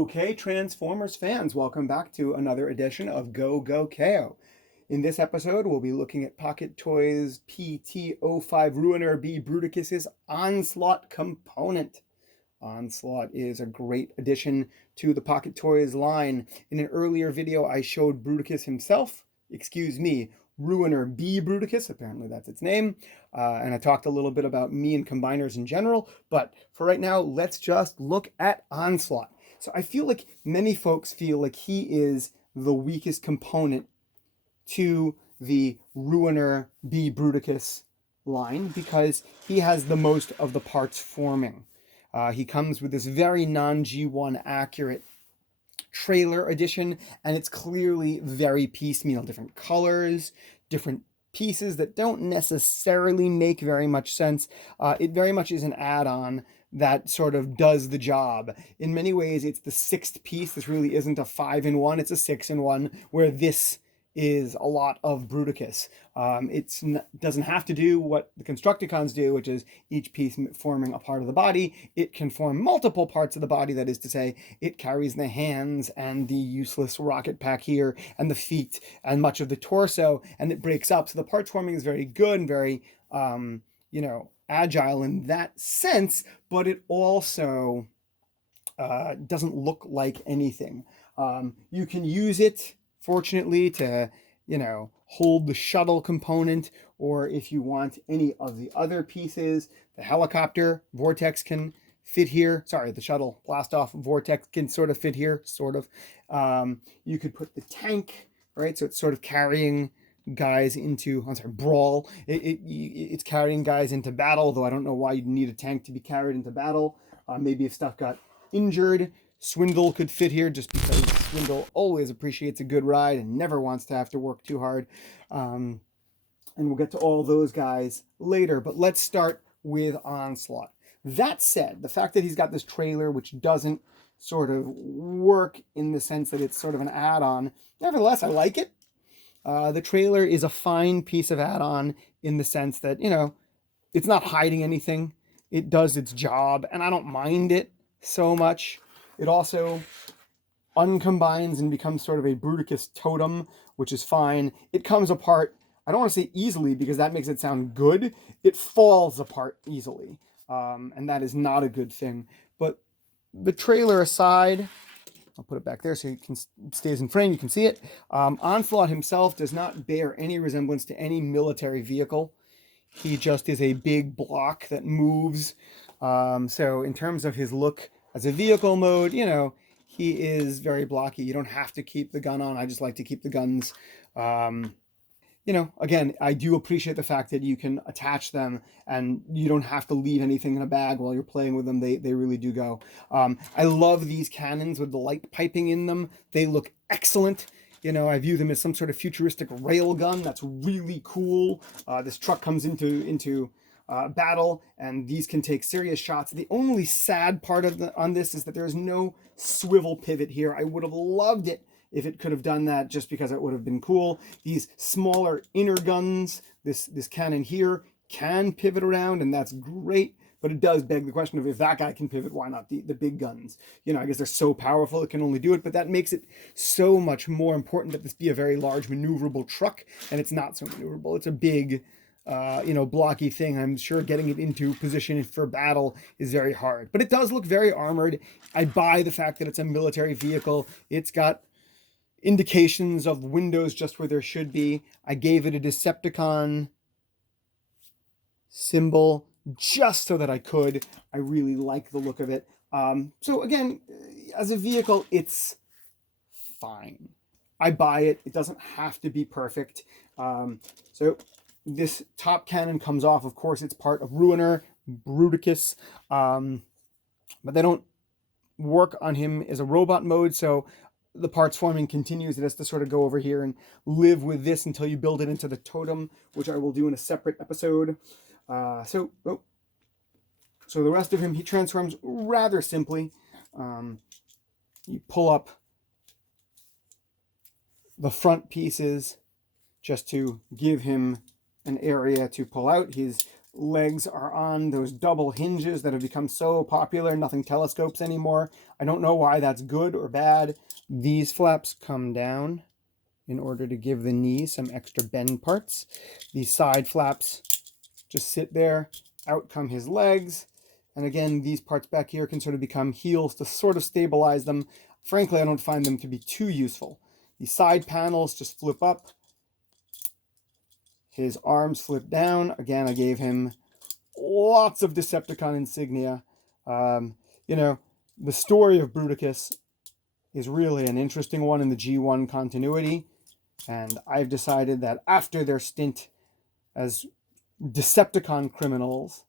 Okay, Transformers fans, welcome back to another edition of Go Go KO. In this episode, we'll be looking at Pocket Toys PT-05 Ruiner B Bruticus's Onslaught component. Onslaught is a great addition to the Pocket Toys line. In an earlier video, I showed Bruticus himself, Ruiner B Bruticus, apparently that's its name, and I talked a little bit about me and combiners in general, but for right now, let's just look at Onslaught. So I feel like many folks feel like he is the weakest component to the Ruiner B Bruticus line because he has the most of the parts forming. He comes with this very non-G1 accurate trailer edition, and it's clearly very piecemeal. Different colors, different pieces that don't necessarily make very much sense. It very much is an add-on that sort of does the job. In many ways, it's the sixth piece. This really isn't a 5-in-1, it's a 6-in-1, where this is a lot of Bruticus. It doesn't have to do what the Constructicons do, which is each piece forming a part of the body. It can form multiple parts of the body, that is to say, it carries the hands and the useless rocket pack here, and the feet, and much of the torso, and it breaks up. So the parts forming is very good and very, agile in that sense, but it also doesn't look like anything. You can use it, fortunately, to, hold the shuttle component, or if you want any of the other pieces, the helicopter vortex can fit here. Sorry, the shuttle blast off vortex can sort of fit here, sort of. You could put the tank, right? So it's sort of carrying guys into, brawl. It's carrying guys into battle, though I don't know why you'd need a tank to be carried into battle. Maybe if stuff got injured, Swindle could fit here just because Swindle always appreciates a good ride and never wants to have to work too hard. And we'll get to all those guys later, but let's start with Onslaught. That said, the fact that he's got this trailer, which doesn't sort of work in the sense that it's sort of an add-on, nevertheless, I like it. The trailer is a fine piece of add-on in the sense that, it's not hiding anything. It does its job, and I don't mind it so much. It also uncombines and becomes sort of a Bruticus totem, which is fine. It comes apart, I don't want to say easily because that makes it sound good. It falls apart easily, and that is not a good thing. But the trailer aside, I'll put it back there so it stays in frame, you can see it. Onslaught himself does not bear any resemblance to any military vehicle. He just is a big block that moves. So in terms of his look as a vehicle mode, he is very blocky. You don't have to keep the gun on. I just like to keep the guns. Again, I do appreciate the fact that you can attach them and you don't have to leave anything in a bag while you're playing with them. They really do go. I love these cannons with the light piping in them. They look excellent. I view them as some sort of futuristic rail gun. That's really cool. This truck comes into battle, and these can take serious shots. The only sad part on this is that there is no swivel pivot here. I would have loved it if it could have done that, just because it would have been cool. These smaller inner guns, this cannon here, can pivot around, and that's great. But it does beg the question of, if that guy can pivot, why not the big guns? I guess they're so powerful it can only do it, but that makes it so much more important that this be a very large maneuverable truck, and it's not so maneuverable. It's a big, blocky thing. I'm sure getting it into position for battle is very hard, but it does look very armored. I buy the fact that it's a military vehicle. It's got indications of windows just where there should be. I gave it a Decepticon symbol just so that I could. I really like the look of it. So again, as a vehicle, it's fine. I buy it. It doesn't have to be perfect. So this top cannon comes off. Of course, it's part of Ruiner, Bruticus, but they don't work on him as a robot mode, so the parts forming continues. It has to sort of go over here and live with this until you build it into the totem, which I will do in a separate episode. So the rest of him, he transforms rather simply. You pull up the front pieces just to give him an area to pull out. His legs are on those double hinges that have become so popular. Nothing telescopes anymore. I don't know why that's good or bad. These flaps come down in order to give the knee some extra bend parts. These side flaps just sit there. Out come his legs. And again, these parts back here can sort of become heels to sort of stabilize them. Frankly, I don't find them to be too useful. These side panels just flip up. His arms flip down. Again, I gave him lots of Decepticon insignia. You know, the story of Bruticus is really an interesting one in the G1 continuity. And I've decided that after their stint as Decepticon criminals,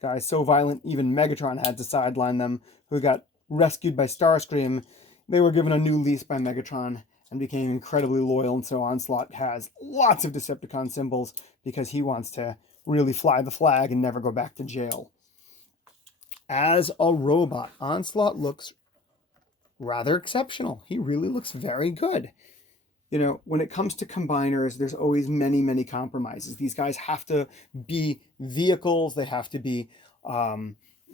guys so violent even Megatron had to sideline them, who got rescued by Starscream, they were given a new lease by Megatron and became incredibly loyal. And so Onslaught has lots of Decepticon symbols because he wants to really fly the flag and never go back to jail. As a robot, Onslaught looks rather exceptional. He really looks very good. You know, when it comes to combiners, there's always many, many compromises. These guys have to be vehicles. They have to be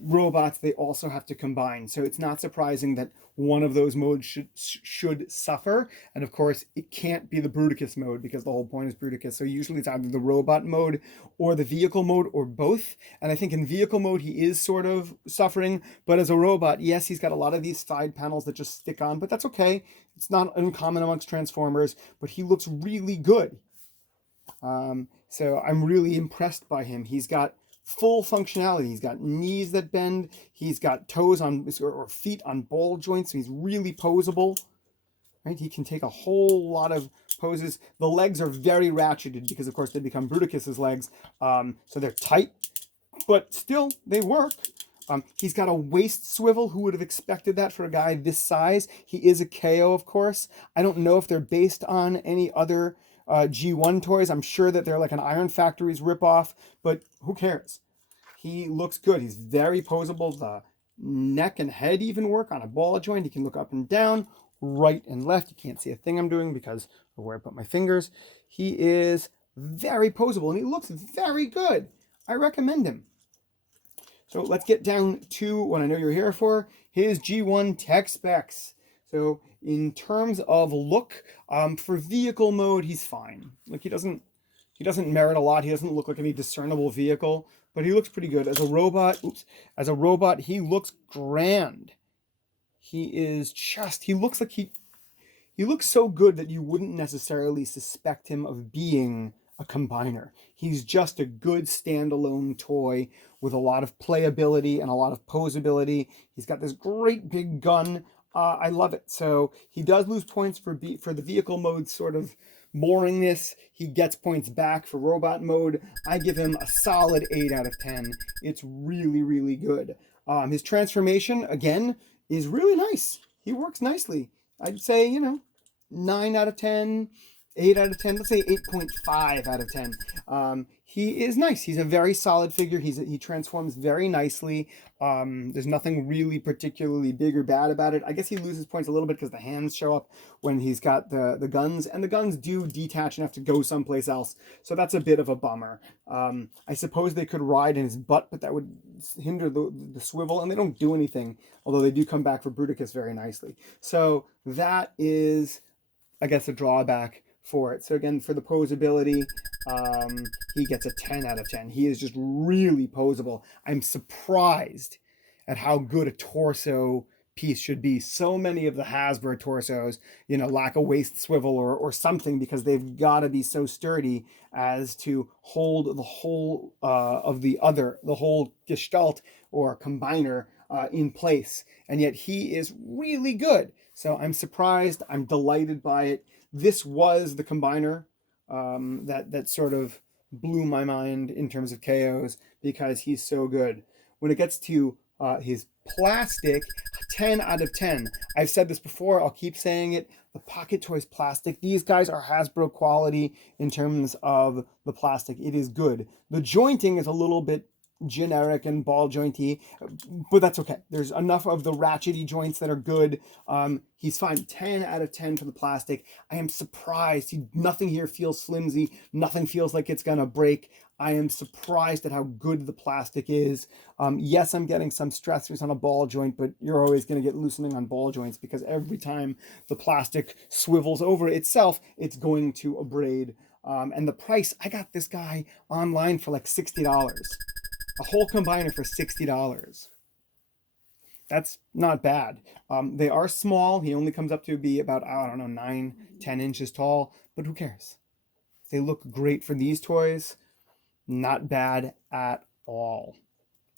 robots. They also have to combine. So it's not surprising that one of those modes should suffer. And of course, it can't be the Bruticus mode because the whole point is Bruticus. So usually it's either the robot mode or the vehicle mode or both. And I think in vehicle mode, he is sort of suffering. But as a robot, yes, he's got a lot of these side panels that just stick on, but that's okay. It's not uncommon amongst Transformers, but he looks really good. So I'm really impressed by him. He's got full functionality. He's got knees that bend. He's got toes on or feet on ball joints. So he's really posable. Right? He can take a whole lot of poses. The legs are very ratcheted because, of course, they become Bruticus's legs. So they're tight, but still they work. He's got a waist swivel. Who would have expected that for a guy this size? He is a KO, of course. I don't know if they're based on any other G1 toys. I'm sure that they're like an Iron Factories ripoff, but who cares? He looks good. He's very posable. The neck and head even work on a ball joint. He can look up and down, right and left. You can't see a thing I'm doing because of where I put my fingers. He is very posable and he looks very good. I recommend him. So let's get down to what I know you're here for, his G1 tech specs. So in terms of look, for vehicle mode, he's fine. Like he doesn't merit a lot. He doesn't look like any discernible vehicle, but he looks pretty good. As a robot, he looks grand. He looks so good that you wouldn't necessarily suspect him of being a combiner. He's just a good standalone toy with a lot of playability and a lot of posability. He's got this great big gun. I love it. So he does lose points for the vehicle mode sort of boringness. He gets points back for robot mode. I give him a solid 8 out of 10. It's really, really good. His transformation, again, is really nice. He works nicely. I'd say, 9 out of 10, 8 out of 10, let's say 8.5 out of 10. He is nice. He's a very solid figure. He transforms very nicely. There's nothing really particularly big or bad about it. I guess he loses points a little bit because the hands show up when he's got the guns, and the guns do detach and have to go someplace else. So that's a bit of a bummer. I suppose they could ride in his butt, but that would hinder the swivel, and they don't do anything, although they do come back for Bruticus very nicely. So that is, I guess, a drawback for it. So again, for the posability, he gets a 10 out of 10. He is just really posable. I'm surprised at how good a torso piece should be. So many of the Hasbro torsos, lack a waist swivel or something because they've got to be so sturdy as to hold the whole the whole gestalt or combiner in place. And yet he is really good. So I'm surprised. I'm delighted by it. This was the combiner that sort of blew my mind in terms of KOs because he's so good. When it gets to his plastic, 10 out of 10. I've said this before. I'll keep saying it. The Pocket Toys plastic, these guys are Hasbro quality in terms of the plastic. It is good. The jointing is a little bit generic and ball jointy, but that's okay. There's enough of the ratchety joints that are good. He's fine. 10 out of 10 for the plastic. I am surprised. Nothing here feels flimsy. Nothing feels like it's gonna break. I am surprised at how good the plastic is. Yes, I'm getting some stressors on a ball joint, but you're always going to get loosening on ball joints because every time the plastic swivels over itself, it's going to abrade. And the price, I got this guy online for like $60. A whole combiner for $60. That's not bad. They are small. He only comes up to be about, I don't know, 9, 10 inches tall, but who cares? They look great for these toys. Not bad at all.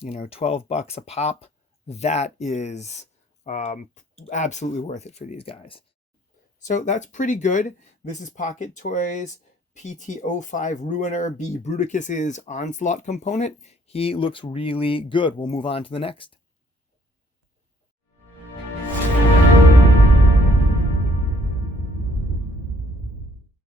12 bucks a pop. That is absolutely worth it for these guys. So that's pretty good. This is Pocket Toys PT05 Ruiner B. Bruticus's Onslaught component. He looks really good. We'll move on to the next.